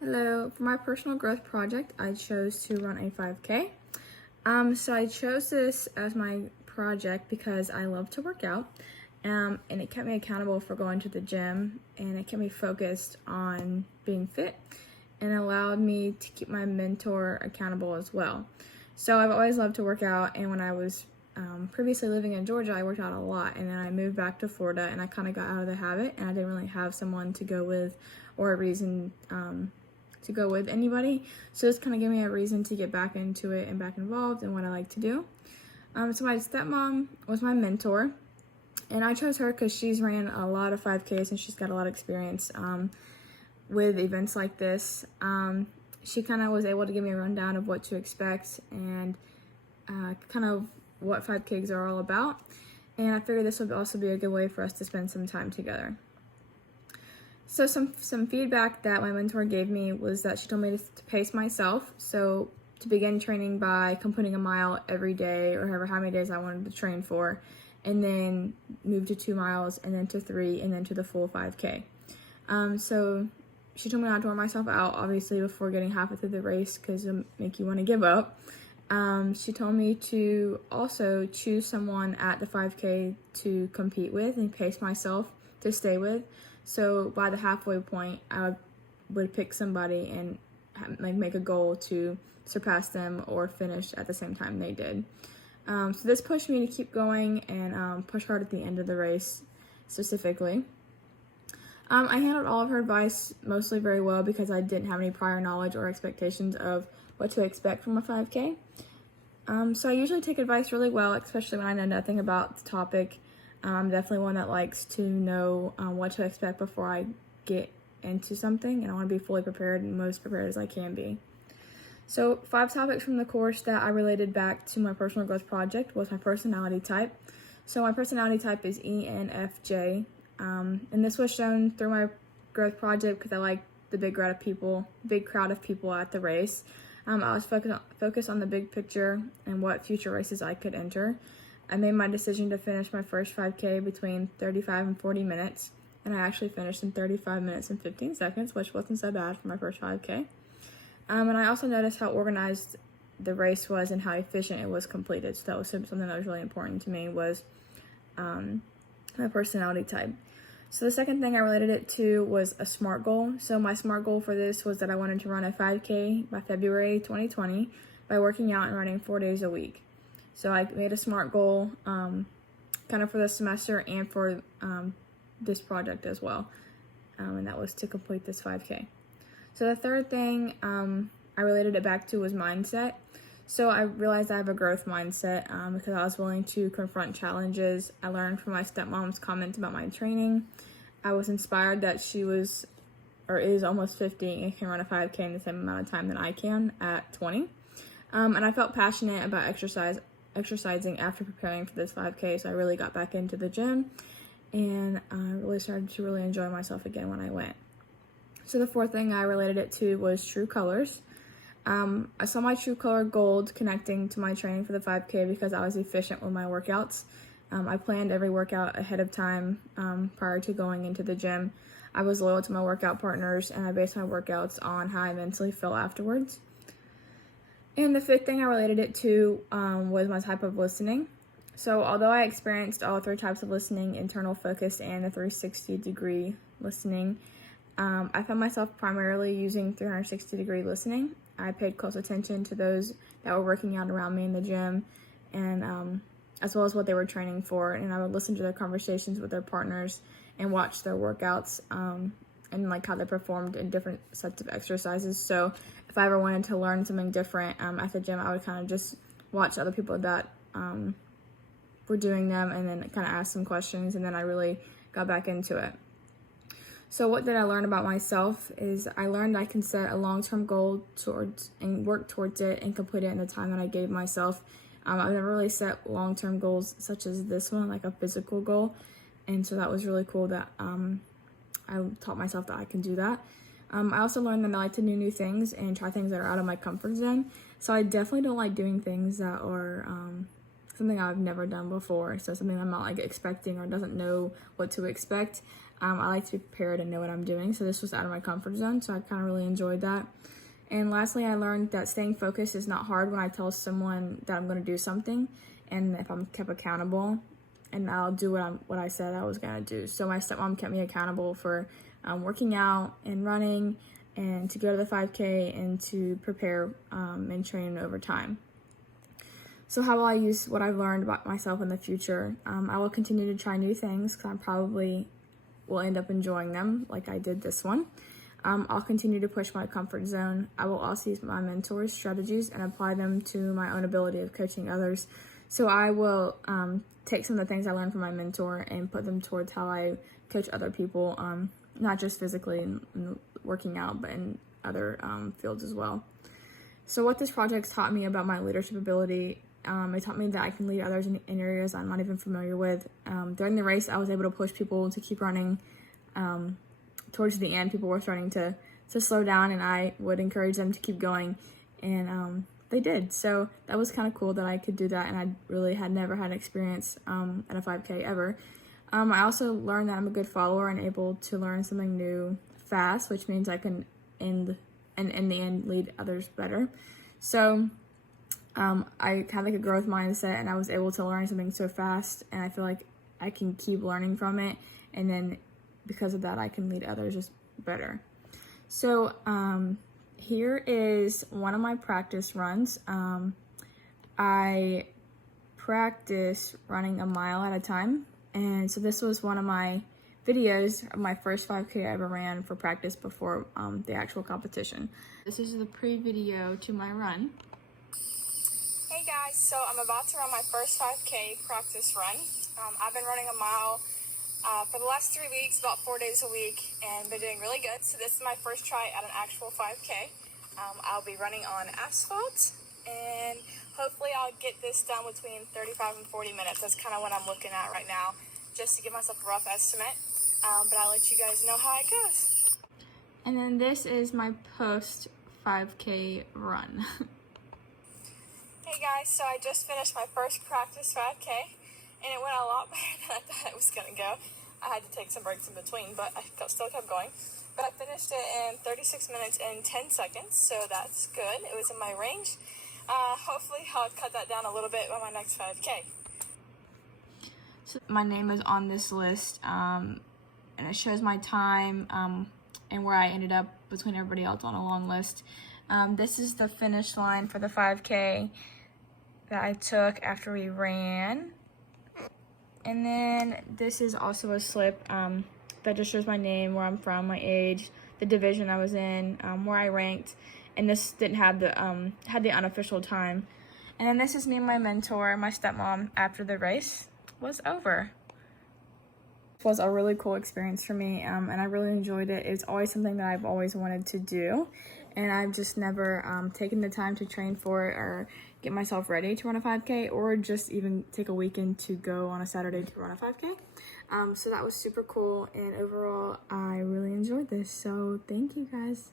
Hello, for my personal growth project, I chose to run a 5K. So I chose this as my project because I love to work out, and it kept me accountable for going to the gym, and it kept me focused on being fit, and allowed me to keep my mentor accountable as well. So I've always loved to work out, and when I was previously living in Georgia, I worked out a lot, and then I moved back to Florida, and I kind of got out of the habit, and I didn't really have someone to go with or a reason to go with anybody. So this kind of gave me a reason to get back into it and back involved in what I like to do. So my stepmom was my mentor, and I chose her because she's ran a lot of 5Ks and she's got a lot of experience with events like this. She kind of was able to give me a rundown of what to expect and kind of what 5Ks are all about. And I figured this would also be a good way for us to spend some time together. So some feedback that my mentor gave me was that she told me to pace myself. So to begin training by completing a mile every day, or however how many days I wanted to train for, and then move to 2 miles, and then to 3, and then to the full 5K. So she told me not to wear myself out, obviously, before getting halfway through the race, because it'll make you want to give up. She told me to also choose someone at the 5K to compete with and pace myself to stay with. So by the halfway point, I would pick somebody and make a goal to surpass them or finish at the same time they did. So this pushed me to keep going and push hard at the end of the race specifically. I handled all of her advice mostly very well because I didn't have any prior knowledge or expectations of what to expect from a 5K. So I usually take advice really well, especially when I know nothing about the topic. I'm definitely one that likes to know what to expect before I get into something, and I want to be fully prepared and most prepared as I can be. So 5 topics from the course that I related back to my personal growth project was my personality type. So my personality type is ENFJ, and this was shown through my growth project because I like the big crowd of people at the race. I was focused on the big picture and what future races I could enter. I made my decision to finish my first 5K between 35 and 40 minutes, and I actually finished in 35 minutes and 15 seconds, which wasn't so bad for my first 5K. And I also noticed how organized the race was and how efficient it was completed. So that was something that was really important to me, was my personality type. So the second thing I related it to was a SMART goal. So my SMART goal for this was that I wanted to run a 5K by February 2020 by working out and running 4 days a week. So I made a SMART goal kind of for the semester and for this project as well. And that was to complete this 5K. So the third thing I related it back to was mindset. So I realized I have a growth mindset because I was willing to confront challenges. I learned from my stepmom's comments about my training. I was inspired that she was or is almost 50 and can run a 5K in the same amount of time that I can at 20. And I felt passionate about exercising after preparing for this 5K, so I really got back into the gym, and I really started to really enjoy myself again when I went. So the fourth thing I related it to was true colors. I saw my true color gold connecting to my training for the 5K because I was efficient with my workouts. I planned every workout ahead of time prior to going into the gym. I was loyal to my workout partners, and I based my workouts on how I mentally feel afterwards. And the fifth thing I related it to was my type of listening. So although I experienced all 3 types of listening, internal focus and the 360-degree listening, I found myself primarily using 360-degree listening. I paid close attention to those that were working out around me in the gym, and as well as what they were training for. And I would listen to their conversations with their partners and watch their workouts and like how they performed in different sets of exercises. So if I ever wanted to learn something different at the gym, I would kind of just watch other people that were doing them and then kind of ask some questions, and then I really got back into it. So what did I learn about myself is I learned I can set a long-term goal towards and work towards it and complete it in the time that I gave myself. I've never really set long-term goals such as this one, like a physical goal, and so that was really cool that I taught myself that I can do that. I also learned that I like to do new things and try things that are out of my comfort zone. So I definitely don't like doing things that are something I've never done before. So something I'm not like expecting or doesn't know what to expect. I like to be prepared and know what I'm doing, so this was out of my comfort zone, so I kind of really enjoyed that. And lastly, I learned that staying focused is not hard when I tell someone that I'm going to do something, and if I'm kept accountable, and I'll do what I said I was going to do. So my stepmom kept me accountable for working out and running, and to go to the 5K and to prepare and train over time. So how will I use what I've learned about myself in the future? I will continue to try new things because I probably will end up enjoying them like I did this one. I'll continue to push my comfort zone. I will also use my mentor's strategies and apply them to my own ability of coaching others. So I will take some of the things I learned from my mentor and put them towards how I coach other people, not just physically and working out, but in other fields as well. So what this project taught me about my leadership ability, it taught me that I can lead others in areas I'm not even familiar with. During the race, I was able to push people to keep running. Towards the end, people were starting to slow down, and I would encourage them to keep going, and they did. So that was kind of cool that I could do that, and I really had never had experience at a 5K ever. I also learned that I'm a good follower and able to learn something new fast, which means I can in the end lead others better. So I had like a growth mindset, and I was able to learn something so fast, and I feel like I can keep learning from it, and then because of that, I can lead others just better. So here is one of my practice runs. I practice running a mile at a time, and so this was one of my videos of my first 5K I ever ran for practice before the actual competition. This is the pre-video to my run. Hey guys, so I'm about to run my first 5K practice run. I've been running a mile for the last 3 weeks, about 4 days a week, and been doing really good. So this is my first try at an actual 5K. I'll be running on asphalt, and hopefully I'll get this done between 35 and 40 minutes. That's kind of what I'm looking at right now, just to give myself a rough estimate. But I'll let you guys know how it goes. And then this is my post 5K run. Hey guys, so I just finished my first practice 5K, and it went a lot better than I thought it was going to go. I had to take some breaks in between, but I still kept going. But I finished it in 36 minutes and 10 seconds, so that's good. It was in my range. Hopefully I'll cut that down a little bit by my next 5K. So my name is on this list, and it shows my time and where I ended up between everybody else on a long list. This is the finish line for the 5K that I took after we ran. And then this is also a slip that just shows my name, where I'm from, my age, the division I was in, where I ranked. And this didn't have had the unofficial time. And then this is me and my mentor, my stepmom, after the race was over. It was a really cool experience for me, and I really enjoyed it. It's always something that I've always wanted to do, and I've just never taken the time to train for it or get myself ready to run a 5K, or just even take a weekend to go on a Saturday to run a 5K. So that was super cool, and overall I really enjoyed this, so thank you guys.